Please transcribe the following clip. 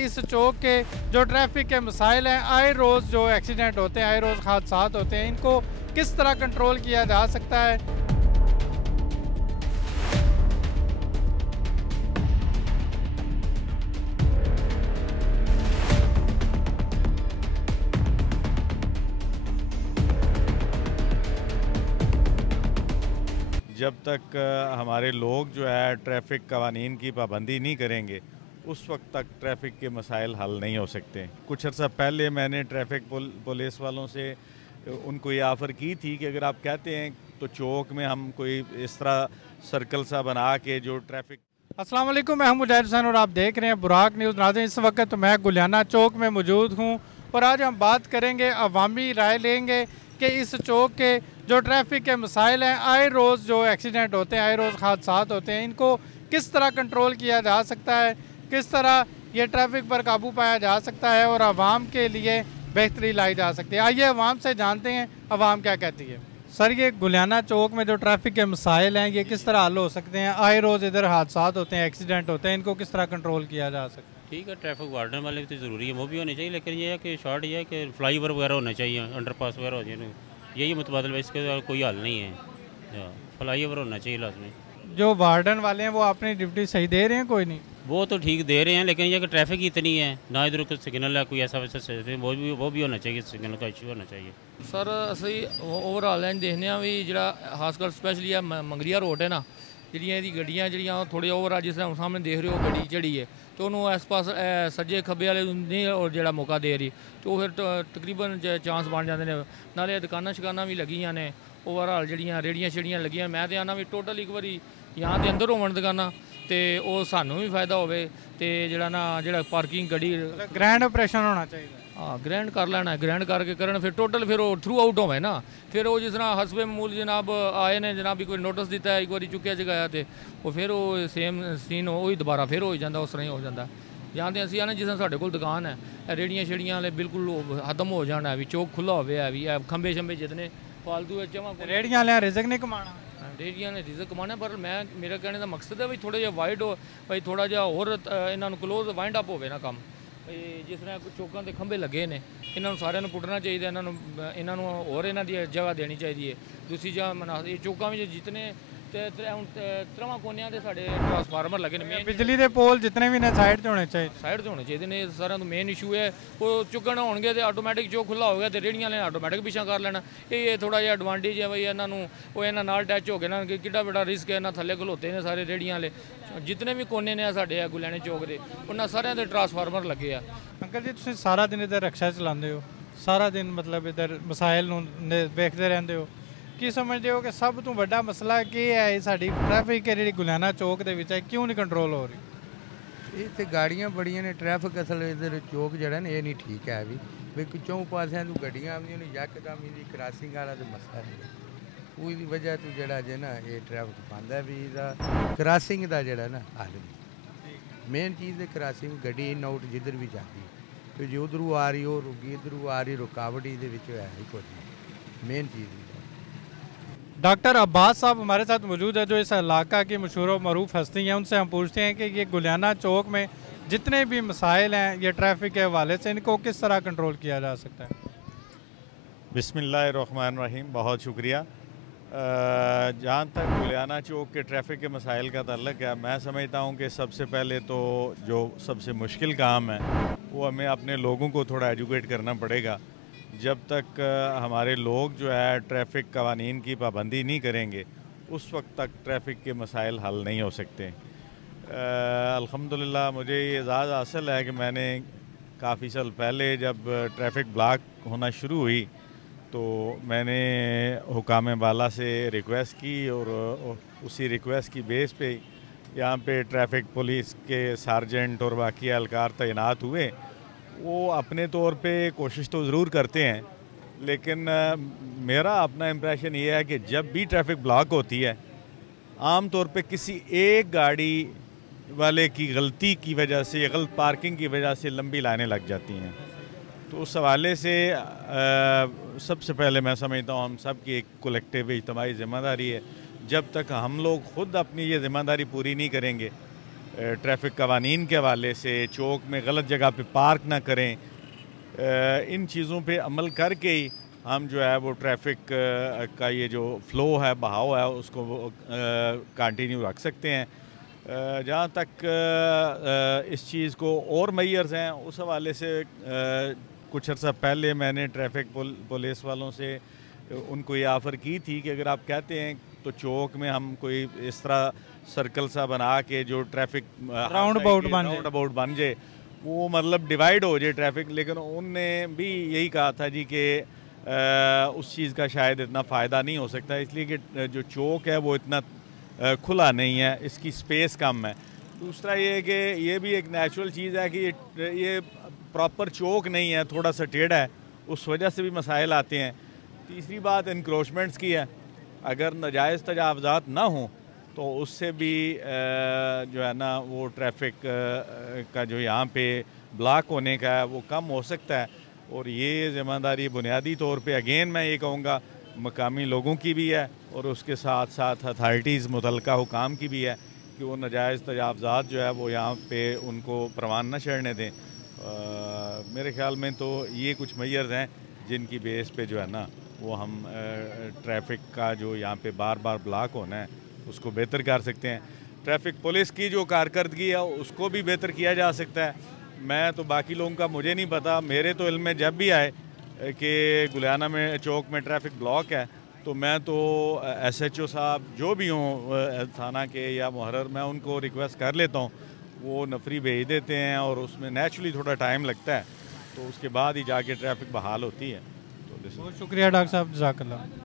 इस चौक के जो ट्रैफिक के मसाइल हैं, आए रोज़ जो एक्सीडेंट होते हैं, आए रोज़ हादसात होते हैं, इनको किस तरह कंट्रोल किया जा सकता है। जब तक हमारे लोग जो है ट्रैफिक कवानीन की पाबंदी नहीं करेंगे उस वक्त तक ट्रैफिक के मसाइल हल नहीं हो सकते। कुछ अर्सा पहले मैंने ट्रैफिक पुलिस वालों से उनको ये ऑफ़र की थी कि अगर आप कहते हैं तो चौक में हम कोई इस तरह सर्कल सा बना के जो ट्रैफिक। अस्सलाम वालेकुम, मैं हूं मुजाहिद हुसैन और आप देख रहे हैं बुराक न्यूज़। नाज़रीन, इस वक्त मैं गुलियाना चौक में मौजूद हूं और आज हम बात करेंगे, अवामी राय लेंगे कि इस चौक के जो ट्रैफिक के मसाइल हैं, आए रोज़ जो एक्सीडेंट होते हैं, आए रोज़ हादसात होते हैं, इनको किस तरह कंट्रोल किया जा सकता है, किस तरह ये ट्रैफिक पर काबू पाया जा सकता है और आवाम के लिए बेहतरी लाई जा सकती है। आइए आवाम से जानते हैं आवाम क्या कहती है। सर, ये गुलियाना चौक में जो ट्रैफिक के मसाइल हैं, ये किस तरह हल हो सकते हैं? आए रोज़ इधर हादसात होते हैं, एक्सीडेंट होते हैं, इनको किस तरह कंट्रोल किया जा सकता है? ठीक है, ट्रैफिक वार्डन वाले तो ज़रूरी है, वो भी होने चाहिए, लेकिन ये है कि शॉर्ट ये है कि फ्लाई ओवर वगैरह होना चाहिए, अंडरपास वगैरह हो जाए, यही मुतबादल है, इसके कोई हल नहीं है। फ्लाई ओवर होना चाहिए लाजमी। जो वार्डन वाले हैं वो अपनी ड्यूटी सही दे रहे हैं? कोई नहीं, वो तो ठीक दे रहे हैं, लेकिन ये कि ट्रैफिक ही इतनी है ना, इधर कुछ सिग्नल है कोई ऐसा वैसा वो भी होना चाहिए, सिग्नल का इशू होना चाहिए। सर ਅਸੀਂ ਓਵਰਆਲ ਐਂ ਦੇਖਦੇ ਹਾਂ ਵੀ ਜਿਹੜਾ ਖਾਸ ਕਰ ਸਪੈਸ਼ਲੀ ਆ ਮੰਗਲੀਆ ਰੋਡ ਹੈ ਨਾ, ਜਿਹੜੀਆਂ ਇਹਦੀ ਗੱਡੀਆਂ ਜਿਹੜੀਆਂ ਥੋੜ੍ਹੇ ਓਵਰ ਆ, ਜਿਸ ਤਰ੍ਹਾਂ ਸਾਹਮਣੇ ਦੇਖ ਰਹੇ ਹੋ ਗੱਡੀ ਚੜੀ ਹੈ ਤੇ ਉਹਨੂੰ ਇਸ ਪਾਸ ਸੱਜੇ ਖੱਬੇ ਵਾਲੇ ਨੂੰ ਨਹੀਂ ਉਹ ਜਿਹੜਾ ਮੌਕਾ ਦੇ ਰਹੀ, ਤੇ ਉਹ ਫਿਰ ਤਕਰੀਬਨ ਚਾਂਸ ਬਣ ਜਾਂਦੇ ਨੇ। ਨਾਲੇ ਦੁਕਾਨਾਂ ਸ਼ਕਾਨਾਂ ਵੀ ਲੱਗੀਆਂ ਨੇ, ਓਵਰਆਲ ਜਿਹੜੀਆਂ ਰੇੜੀਆਂ ਛੜੀਆਂ ਲੱਗੀਆਂ। ਮੈਂ ਤੇ ਆਨਾ ਵੀ ਟੋਟਲ ਇੱਕ ਵਾਰੀ ਜਾਂ ਦੇ ਅੰਦਰ ਹੋਵਣ ਦੁਕਾਨਾਂ ਤੇ ਉਹ ਸਾਨੂੰ ਵੀ ਫਾਇਦਾ ਹੋਵੇ ਤੇ ਜਿਹੜਾ ਪਾਰਕਿੰਗ ਗੱਡੀ ग्रैंड ऑपरेशन होना चाहिए। हाँ, ग्रैंड कर लेना, ग्रैंड करके करन फिर टोटल फिर वो थ्रू आउट होवे ना। फिर वो जिस तरह हसबे मूल जनाब आए ने, जनाब भी कोई नोटिस दिता है, एक बार चुक्या जगाया तो वो फिर वो सेम सीन वही दोबारा फिर हो जाता, उस तरह ही हो जाता। ਜਾਂ ਤੇ ਅਸੀਂ ਆਨੇ ਜਿਸ ਤਰ੍ਹਾਂ ਸਾਡੇ ਕੋਲ ਦੁਕਾਨ ਹੈ, ਰੇੜੀਆਂ ਛੜੀਆਂ ਵਾਲੇ ਬਿਲਕੁਲ ਖਤਮ ਹੋ ਜਾਣਾ ਵੀ, ਚੌਕ ਖੁੱਲਾ ਹੋਵੇ ਹੈ ਵੀ, ਖੰਬੇ ਸ਼ੰਬੇ ਜਿਤਨੇ फालतू है जमा रेड़ियां वाले रिजक नहीं कमाना। रेड़ियां ने रिजक कमाना, पर मैं मेरा कहने का मकसद है भी थोड़ा जिहा वाइड हो भाई, थोड़ा जिहा होर इन्हां नूं क्लोज वाइंड अप होवे ना काम। जिस तरह चौकों के खंबे लगे ने, इन्होंने सारे पुटना चाहिए, इन्होंने होर इन्हां दी जगह देनी चाहिए। दूसरी जगह मना चौकों में जितने त्रेवां कोनियां दे साडे ट्रांसफार्मर लगे ने, बिजली के पोल जितने भी ने साइड से होने चाहिए, साइड से होने चाहिए ने। सारा तो मेन इशू है वो चुकन होंगे तो आटोमैटिक चौक खुला हो गया तो रेड़ियां ने आटोमैटिक पिछा कर लेना। ये थोड़ा जिहा एडवांटेज है भाई, इन्हों नाल टच हो गए ना, कि किड्डा बड़ा रिस्क है, इन्होंने थले खलोते ने सारे रेड़ियां वाले। जितने भी कोने ने साडे गुलियाने चौक के, उन्होंने सारे दे ट्रांसफार्मर लगे आ। अंकल जी, तुसीं सारा दिन इधर रक्षा चलाते हो, सारा दिन मतलब इधर मसाइल नूं वेखदे रहंदे हो, की समझते हो कि सब तो बड़ा मसला की है साड़ी ट्रैफिक है जी गुलियाना चौक के विच क्यों नहीं कंट्रोल हो रही? इतने गाड़ियाँ बड़ियां ने, ट्रैफिक असल इधर चौक जड़ा ना ये नहीं ठीक है भी चौं पासों तो गड्डियां आਉਂਦੀਆਂ यकदम इहदी क्रॉसिंग वाला तो मसला नहीं, उसकी वजह तो जड़ा जे ना ये ट्रैफिक पांदा भी क्रॉसिंग का जड़ा ना हल नहीं। मेन चीज़ है क्रॉसिंग, गड्डी इन आउट जिधर भी जाती है तो जो उधरों आ रही हो रुकी, इधरों आ रही रुकावट ये है ही कुछ नहीं। मेन चीज़ डॉक्टर अब्बास साहब हमारे साथ मौजूद है, जो इस इलाका की मशहूर व मरूफ हस्ती हैं। उनसे हम पूछते हैं कि ये गुलियाना चौक में जितने भी मसाइल हैं ये ट्रैफिक के हवाले से, इनको किस तरह कंट्रोल किया जा सकता है? बिस्मिल्लाहिर्रहमानिर्रहीम, बहुत शुक्रिया। जहाँ तक गुलियाना चौक के ट्रैफिक के मसाइल का ताल्लुक है, मैं समझता हूँ कि सबसे पहले तो जो सबसे मुश्किल काम है वो हमें अपने लोगों को थोड़ा एजुकेट करना पड़ेगा। जब तक हमारे लोग जो है ट्रैफिक कवानीन की पाबंदी नहीं करेंगे उस वक्त तक ट्रैफिक के मसाइल हल नहीं हो सकते। अल्हम्दुलिल्लाह मुझे ये एजाज़ हासिल है कि मैंने काफ़ी साल पहले जब ट्रैफिक ब्लॉक होना शुरू हुई तो मैंने हुकाम बाला से रिक्वेस्ट की और उसी रिक्वेस्ट की बेस पे यहाँ पे ट्रैफिक पुलिस के सार्जेंट और बाकी एहलकार तैनात हुए। वो अपने तौर पे कोशिश तो ज़रूर करते हैं, लेकिन मेरा अपना इम्प्रेशन ये है कि जब भी ट्रैफिक ब्लॉक होती है आम तौर पे किसी एक गाड़ी वाले की गलती की वजह से या गलत पार्किंग की वजह से लंबी लाइनें लग जाती हैं। तो उस हवाले से सबसे पहले मैं समझता हूँ हम सब की एक कलेक्टिव इज्तिमाई ज़िम्मेदारी है। जब तक हम लोग ख़ुद अपनी ये ज़िम्मेदारी पूरी नहीं करेंगे ट्रैफिक कवानीन के हवाले से, चौक में गलत जगह पे पार्क ना करें, इन चीज़ों पे अमल करके ही हम जो है वो ट्रैफिक का ये जो फ़्लो है, बहाव है, उसको कंटिन्यू रख सकते हैं। जहाँ तक इस चीज़ को और मेजर्स हैं, उस हवाले से कुछ अर्सा पहले मैंने ट्रैफिक पुलिस वालों से उनको ये ऑफ़र की थी कि अगर आप कहते हैं तो चौक में हम कोई इस तरह सर्कल सा बना के जो ट्रैफिक राउंड अबाउट बन जाए, वो मतलब डिवाइड हो जाए ट्रैफिक। लेकिन उनने भी यही कहा था जी कि उस चीज़ का शायद इतना फ़ायदा नहीं हो सकता, इसलिए कि जो चौक है वो इतना खुला नहीं है, इसकी स्पेस कम है। दूसरा ये है कि ये भी एक नेचुरल चीज़ है कि ये प्रॉपर चौक नहीं है, थोड़ा सा टेढ़ा है, उस वजह से भी मसाइल आते हैं। तीसरी बात इंक्रोचमेंट्स की है, अगर नाजायज़ तजावज़ात ना हों तो उससे भी जो है ना वो ट्रैफिक का जो यहाँ पे ब्लॉक होने का है वो कम हो सकता है। और ये ज़िम्मेदारी बुनियादी तौर पे अगेन मैं ये कहूँगा मकामी लोगों की भी है और उसके साथ साथ अथॉरिटीज़ मुतल्लिका हुकाम की भी है कि वो नाजायज़ तजावज़ात जो है वो यहाँ पे उनको परवान न चढ़ने दें। मेरे ख़्याल में तो ये कुछ मेजर्स हैं जिनकी बेस पे जो है ना वो हम ट्रैफिक का जो यहाँ पे बार बार ब्लॉक होना है उसको बेहतर कर सकते हैं। ट्रैफिक पुलिस की जो कारकर्दगी है उसको भी बेहतर किया जा सकता है। मैं तो बाकी लोगों का मुझे नहीं पता, मेरे तो इल्म में जब भी आए कि गुलियाना में चौक में ट्रैफिक ब्लॉक है तो मैं तो SHO साहब जो भी हों थाना के या मुहर्रर, मैं उनको रिक्वेस्ट कर लेता हूँ, वो नफरी भेज देते हैं और उसमें नेचुरली थोड़ा टाइम लगता है, तो उसके बाद ही जाके ट्रैफिक बहाल होती है। तो बहुत शुक्रिया डॉक्टर साहब, जज़ाकल्लाह।